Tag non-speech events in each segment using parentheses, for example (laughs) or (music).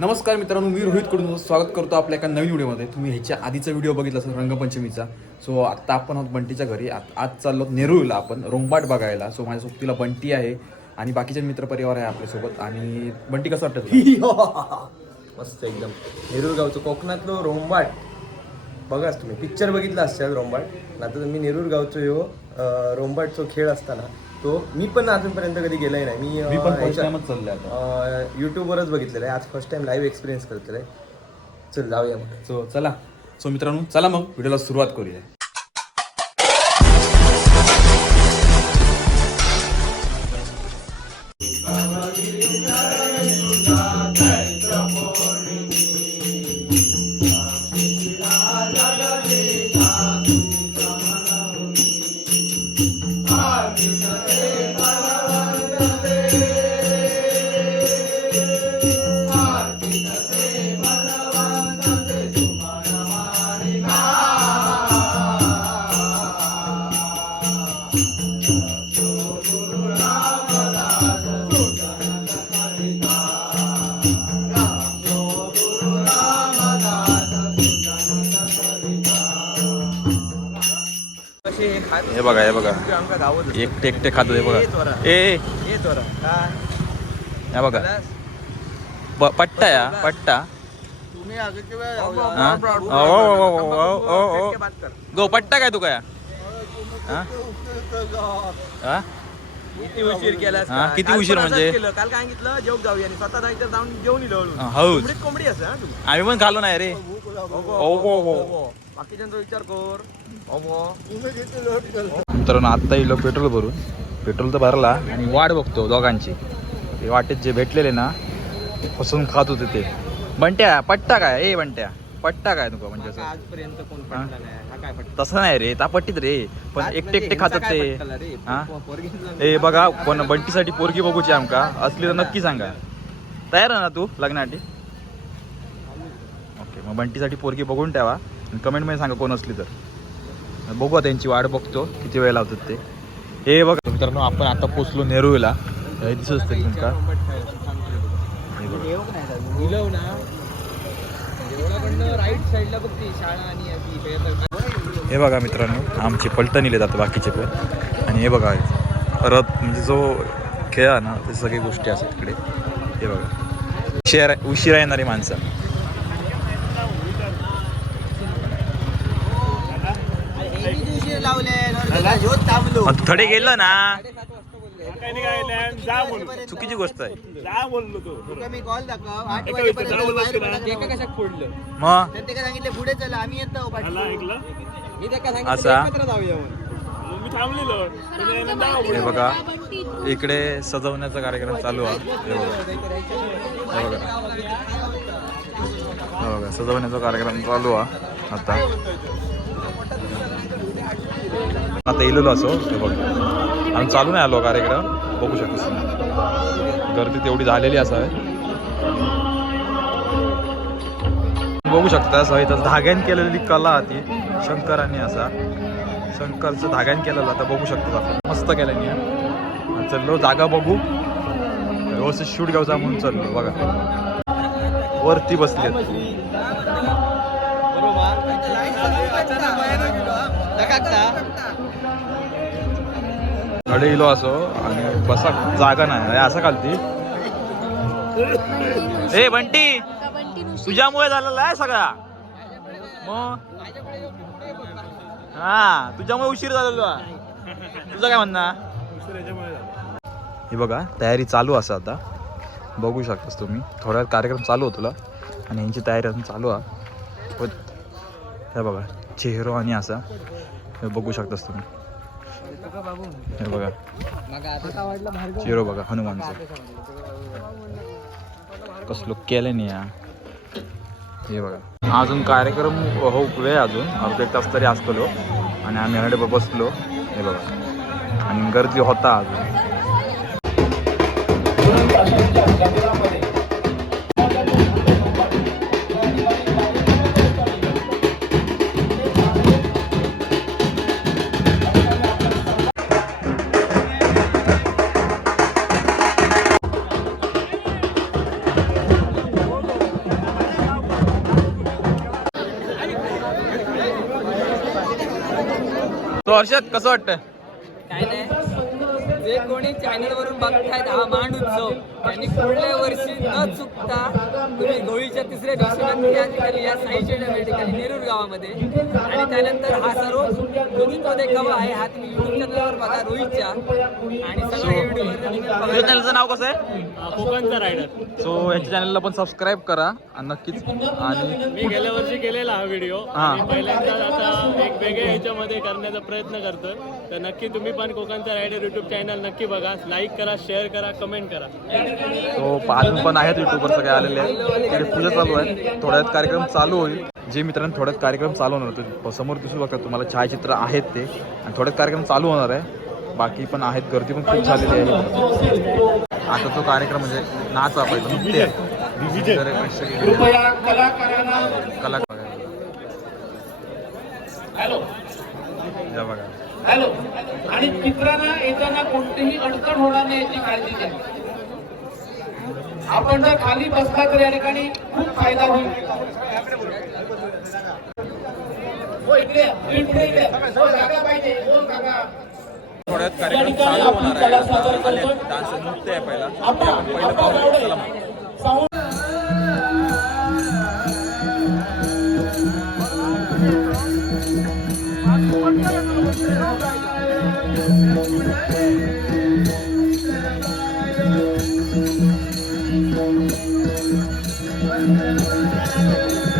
नमस्कार मित्रांनो मी रोहित कडून स्वागत करतो आपल्या एका नवीन व्हिडिओमध्ये. तुम्ही ह्याच्या आधीचा व्हिडिओ बघितला असेल रंगपंचमीचा. सो आत्ता आपण आहोत बंटीच्या घरी. आज चाललो नेरूळला आपण रोंबाट बघायला. सो माझ्या सोबतीला बंटी आहे आणि बाकीचे मित्रपरिवार आहे आपल्यासोबत आणि बंटी कसं वाटतं (laughs) मस्त एकदम. नेरूळ गावचं कोकणातलं रोंबाट. बघाच तुम्ही. पिक्चर बघितला असाल रोंबाट. आता मी नेरूळ गावचो ह्यो अं, रोंबाटचो खेळ असताना. तो मी पण अजूनपर्यंत कधी गेलाय नाही. मी मी पण फर्स्ट टाइमच चाललोय आता. युट्यूबवरच बघितलेलं आहे. आज फर्स्ट टाइम लाईव्ह एक्सपिरियन्स करतोय. आहे चल जाऊया मग. सो चला. सो मित्रांनो चला मग. व्हिडिओला सुरुवात करूया. आमका गावत एकटे एकटे खातो हे ये बघा. ए ए, ये तोरा हे बघा पट्टा या पट्टा हा? ओ. गो पट्टा काय तू काय हा? हा? किती उशीर केलास हा, काय? किती काल उशीर म्हणजे? केलं. काल काय सांगितलं जेवण जाऊया स्वतः जायचं जाऊन जेवण इलो. हा, कोंबडी असं हा आम्ही पण खाल्लो नाही रे. ओ. बाकीच्यांचा विचार कर. मित्रांनो आत्ता इलो पेट्रोल भरून. पेट्रोल तर भरला आणि वाट बघतो दोघांची. ते वाटेत जे भेटलेले ना ते फसून खात होते ते. बंट्या पट्टा काय? ए बंट्या पट्टा काय तुका म्हणजे असं. आजपर्यंत कोण? पटला नाही. हा काय पटला तसं नाही रे तापट्टीत रे. पण एकटे म्हणजे एकटे खातात ते. रे? हा? ए बघा कोण बंटीसाठी पोरगी बघूची आमका. असली तर नक्की सांगा. तयार आहे ना तू लग्नासाठी? ओके मग बंटीसाठी पोरगी बघून ठेवा. कमेंटमध्ये सांगा कोण असली तर. बघू त्यांची वाट बघतो किती वेळ लावतात ते. हे बघा मित्रांनो आपण आता पोचलो नेरूला दिसत असते तुमका? हे बघा. मित्रांनो आमचे पलटणीले जातात बाकीचे पण. आणि हे बघा परत म्हणजे जो खेळ आहे ना ते सगळी गोष्टी असतात तिकडे हे बघा. उशिरा उशिरा येणारी माणसं उशीर लावले ह्योच थांबलो मग थोडे गेलो ना. चुकीची गोष्ट आहे. मग? ते काय सांगितलं पुढे चला आम्ही येतो असा? हे बघा इकडे सजवण्याचा कार्यक्रम चालू आहे. हे बघा. हे बघा. हे बघा सजवण्याचा कार्यक्रम चालू आहे आता. आता इलेलो असो हे बघ. आणि चालू नाही आलो कार्यक्रम बघू शकतो. गर्दी तेवढी झालेली असावी. बघू शकता असं इथं धाग्यान केलेली कला ती शंकरांनी असा. शंकरचं धाग्यान केलेलं आता बघू शकतो आपण. मस्त केल्याने. आणि चाललो जागा बघू. व्यवस्थित शूट घ्यायचा म्हणून चाललो बघा. वरती बसलेत. कडे किलो असो आणि बसा जागा नाही. असं घालती ए बंटी! तुझ्यामुळे झालेला आहे सगळा. मग हा तुझ्यामुळे उशीर झालेलो तुझं काय म्हणणं? हे बघा तयारी चालू असं आता. बघू शकतास तुम्ही. थोड्या कार्यक्रम चालू हो तुला आणि यांची तयारी अजून चालू आहे. हे बघा. चेहरो आणि असा. हे बघू शकतास तुम्ही. हे बघा. चेहरो बघा हनुमानचं. कसलो केलं नाही या. हे बघा. अजून कार्यक्रम हो वेळ अजून. अर्धा एक तास तरी असतलो. आणि आम्ही हडे बसलो. हे बघा. आणि गर्दी होता अजून. हर्षद कसं वाटतंय? काय नाही. जे कोणी चॅनल वरून बघतायत हा मांड उत्सव त्यांनी पुढल्या वर्षी न चुकता तुम्ही होळीच्या तिसऱ्या दिवशी नक्की या ठिकाणी या साईच्या ठिकाणी नेरूर गावामध्ये. आणि त्यानंतर हा सर्व तो देखावा आहे हा तुम्ही युट्यूब चॅनलवर बघा रोहितच्या. आणि व्हिडिओ चॅनलचं नाव कसं आहे? कोकणचा रायडर. सो यांच्या चॅनलला पण सबस्क्राईब करा आणि नक्कीच आणि मी गेल्या वर्षी केलेला हा व्हिडिओ. हा. पहिल्यांदा आता एक वेगळ्या ह्याच्यामध्ये करण्याचा प्रयत्न करतोय. तर नक्की तुम्ही पण कोकणचा रायडर युट्यूब चॅनल नक्की बघा. लाईक करा शेअर करा कमेंट करा. तो अजून पण आहेत युट्यूबर सगळे आलेले आहेत. पूजा चालू आहे. थोड्यात कार्यक्रम चालू होईल. जे मित्रांनो थोड्यात कार्यक्रम चालू होणार होते. समोर दिसू बघतात तुम्हाला छायाचित्र आहेत ते. आणि थोड्यात कार्यक्रम चालू होणार आहे. बाकी पण आहेत. गर्दी पण खूप झालेली आहे. आता तो कार्यक्रम म्हणजे नाच हा पहिला नृत्य कलाकार. बघा. हॅलो. आणि चित्रांना येताना कोणतीही अडचण होणार नाही याची काळजी घ्या. आपण जर खाली बसला तर या ठिकाणी खूप फायदा होईल. हो. हो, हो काका थोड्यात कार्यक्रम चालू होणार आहे. डान्स नृत्य आहे पहिला. पहिलं पाहूया चला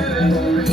Música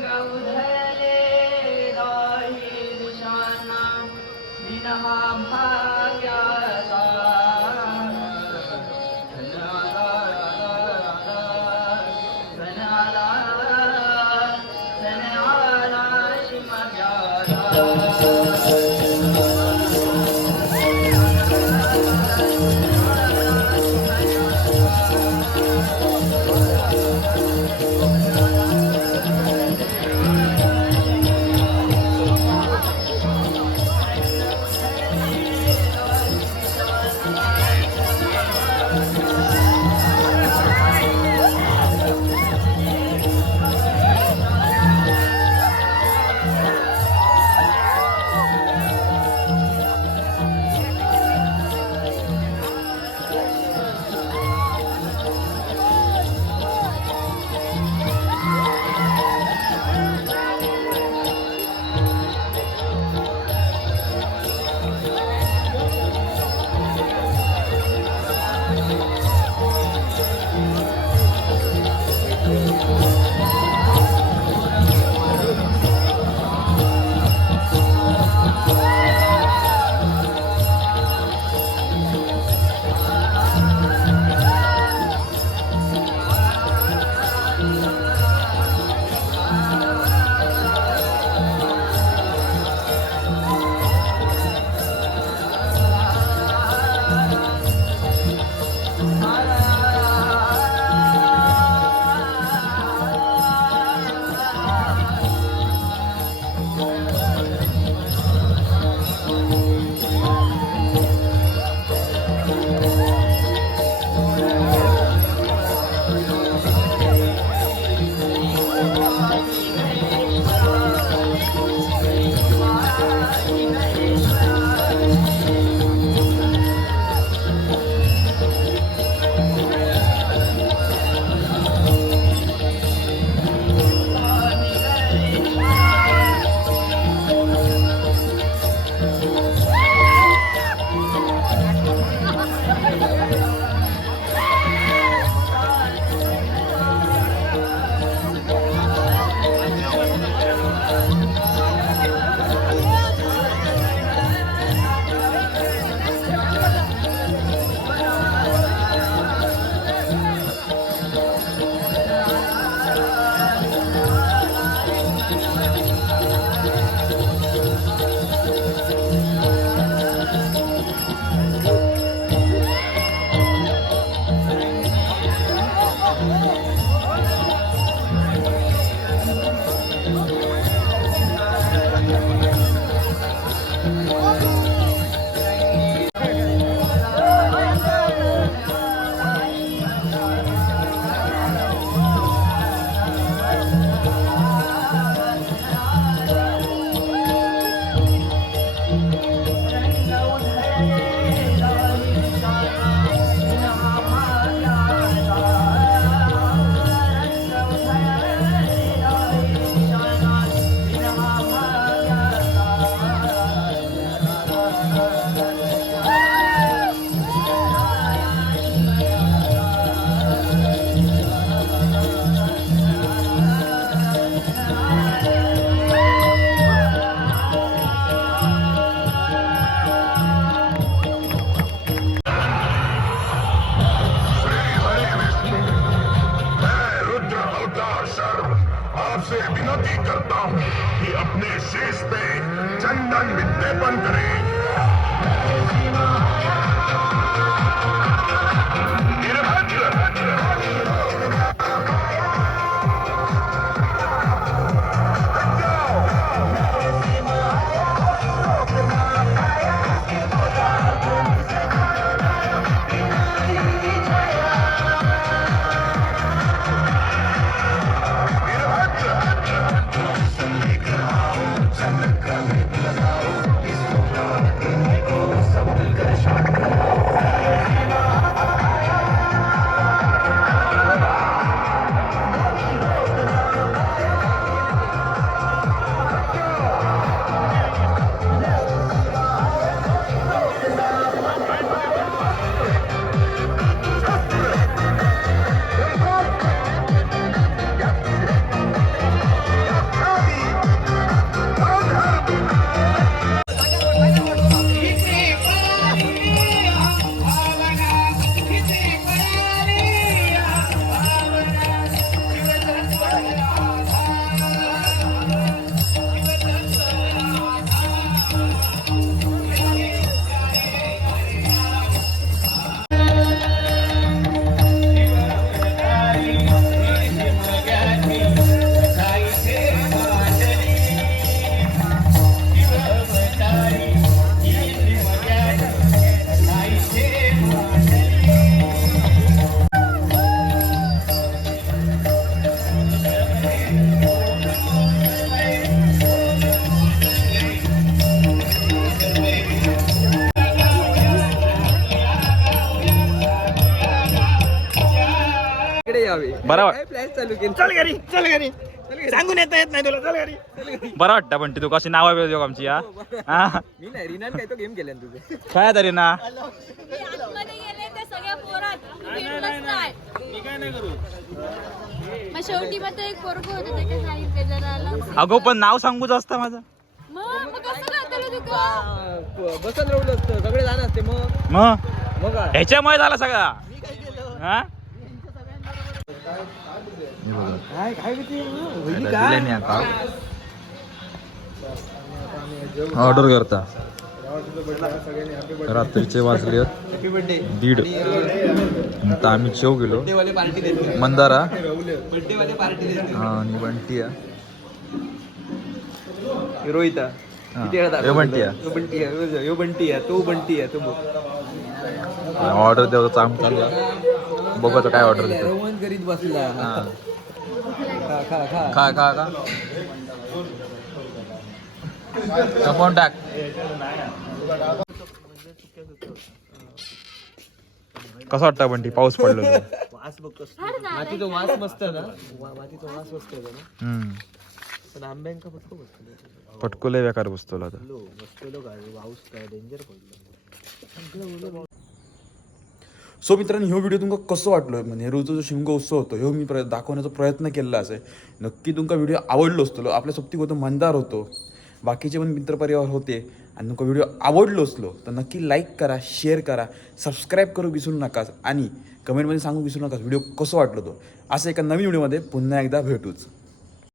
गौधले दाहि दिशानां दिनहा भा विनती करता हूँ कि अपने शीश पे चंदन विद्येपन करें। बरं वाट- काय प्लॅन चालू केली? चल घरी चल घरी. सांगून येता येत नाही तुला. चल घरी. बरं वाटतं पण तू कशी नाव देऊ आमची हा? हा मी नाही रिनान काय तो गेम केला तुझे? काय तरी ना आतमध्ये गेले ते सगळ्या पोरात भेटलंच नाही मग शेवटी मग ते एक पोरग होतं ते काय सांगितलं जरा लक्ष अगो पण नाव सांगूच असतं माझं. मग मग कसं करतलं तुका बसन रवलं असतं. सगळे जाणं असते मग? मग? मग काय? ह्याच्यामुळे झाला सगळा. हा? काय काय किती? ऑर्डर करता. रात्रीचे वाजले दीड. आता आम्ही शेव गेलो. मंदारा. हा, आणि बंटी आहे. रोहिता. तो बंटी आहे. तो बघ. ऑर्डर द्यायचं काम चालू बघू आता काय ऑर्डर देतो करीत बसला हा. खा खा खा. खा खा टाक. कसं वाटतं बंटी? पाऊस पडलो तो. वास बघ मातीचा वास मस्त ना? मातीचा वास मस्त होता ना. हम्म. पण आंब्यांका फटको बसतो पटकुले बेकार बसतो आता. लो बसतो काय पाऊस काय? डेंजर पडलं. सो मित्रांनो ह्यो व्हिडिओ तुमकां कसो वाटलो म्हणजे जो शिमगो उत्सव होतो ह्यो मी प्रय दाखवण्याचा प्रयत्न केला असे. नक्की तुमका व्हिडिओ आवडलो असतो आपल्या सोबती होतो मंदार होतो बाकीचे पण मित्रपरिवार होते आणि तुमका व्हिडिओ आवडलो असलो तर नक्की लाईक करा शेअर करा सबस्क्राईब करू विसरू नकास आणि कमेंटमध्ये सांगू विसरू नकास व्हिडिओ कसो वाटलो तो. असं एका नवीन व्हिडिओमध्ये पुन्हा एकदा भेटूच.